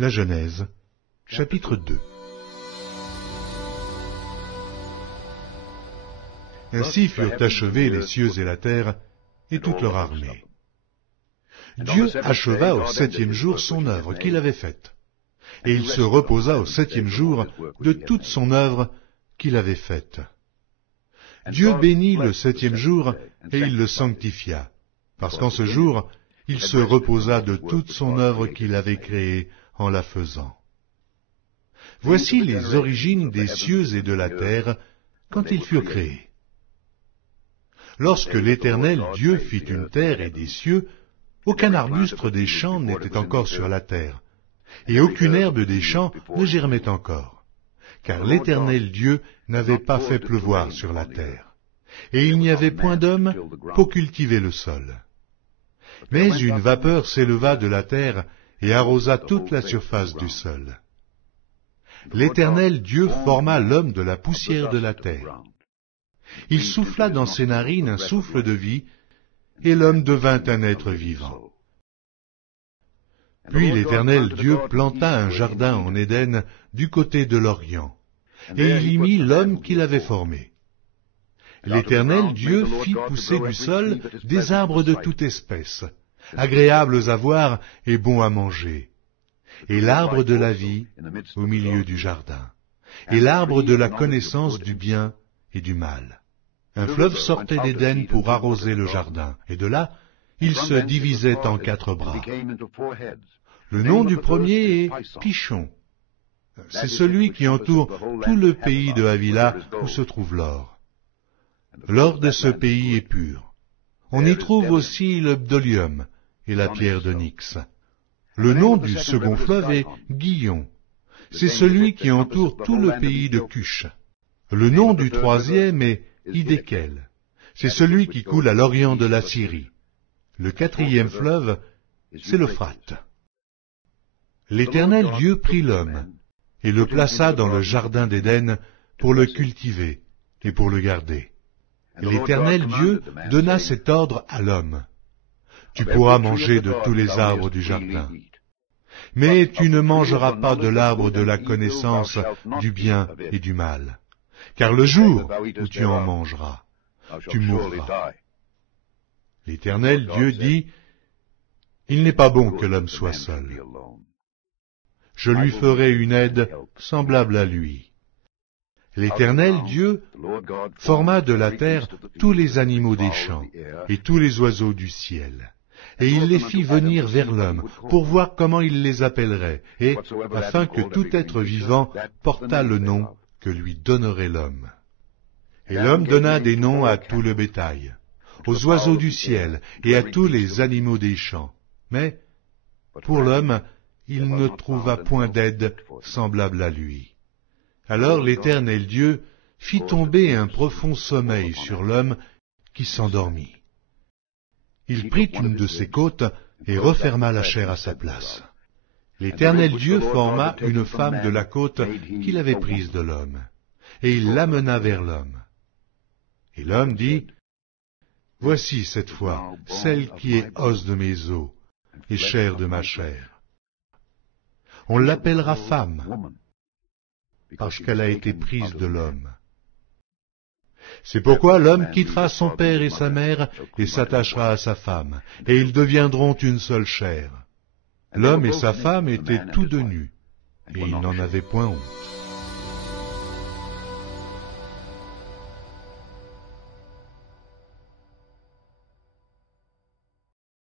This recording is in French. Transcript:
La Genèse, chapitre 2. Ainsi furent achevés les cieux et la terre, et toute leur armée. Dieu acheva au septième jour son œuvre qu'il avait faite, et il se reposa au septième jour de toute son œuvre qu'il avait faite. Dieu bénit le septième jour, et il le sanctifia, parce qu'en ce jour, il se reposa de toute son œuvre qu'il avait créée en la faisant. Voici les origines des cieux et de la terre quand ils furent créés. Lorsque l'Éternel Dieu fit une terre et des cieux, aucun arbuste des champs n'était encore sur la terre, et aucune herbe des champs ne germait encore, car l'Éternel Dieu n'avait pas fait pleuvoir sur la terre, et il n'y avait point d'homme pour cultiver le sol. Mais une vapeur s'éleva de la terre et arrosa toute la surface du sol. L'Éternel Dieu forma l'homme de la poussière de la terre. Il souffla dans ses narines un souffle de vie, et l'homme devint un être vivant. Puis l'Éternel Dieu planta un jardin en Éden du côté de l'Orient, et il y mit l'homme qu'il avait formé. L'Éternel Dieu fit pousser du sol des arbres de toute espèce, agréables à voir et bons à manger, et l'arbre de la vie au milieu du jardin, et l'arbre de la connaissance du bien et du mal. Un fleuve sortait d'Éden pour arroser le jardin, et de là, il se divisait en 4 bras. Le nom du premier est Pishon. C'est celui qui entoure tout le pays de Havila où se trouve l'or. L'or de ce pays est pur. On y trouve aussi le bdolium et la pierre d'onyx. Le nom du second fleuve est Gihon. C'est celui qui entoure tout le pays de Cush. Le nom du troisième est Hidékel. C'est celui qui coule à l'orient de la Syrie. Le 4e fleuve, c'est l'Euphrate. L'Éternel Dieu prit l'homme et le plaça dans le jardin d'Éden pour le cultiver et pour le garder. L'Éternel Dieu donna cet ordre à l'homme. Tu pourras manger de tous les arbres du jardin, mais tu ne mangeras pas de l'arbre de la connaissance du bien et du mal, car le jour où tu en mangeras, tu mourras. L'Éternel Dieu dit, il n'est pas bon que l'homme soit seul. Je lui ferai une aide semblable à lui. L'Éternel Dieu forma de la terre tous les animaux des champs et tous les oiseaux du ciel, et il les fit venir vers l'homme pour voir comment il les appellerait, et afin que tout être vivant portât le nom que lui donnerait l'homme. Et l'homme donna des noms à tout le bétail, aux oiseaux du ciel et à tous les animaux des champs. Mais pour l'homme, il ne trouva point d'aide semblable à lui. Alors l'Éternel Dieu fit tomber un profond sommeil sur l'homme qui s'endormit. Il prit une de ses côtes et referma la chair à sa place. L'Éternel Dieu forma une femme de la côte qu'il avait prise de l'homme, et il l'amena vers l'homme. Et l'homme dit, « Voici cette fois celle qui est os de mes os et chair de ma chair. On l'appellera femme, parce qu'elle a été prise de l'homme. C'est pourquoi l'homme quittera son père et sa mère et s'attachera à sa femme, et ils deviendront une seule chair. L'homme et sa femme étaient tous deux nus, et ils n'en avaient point honte.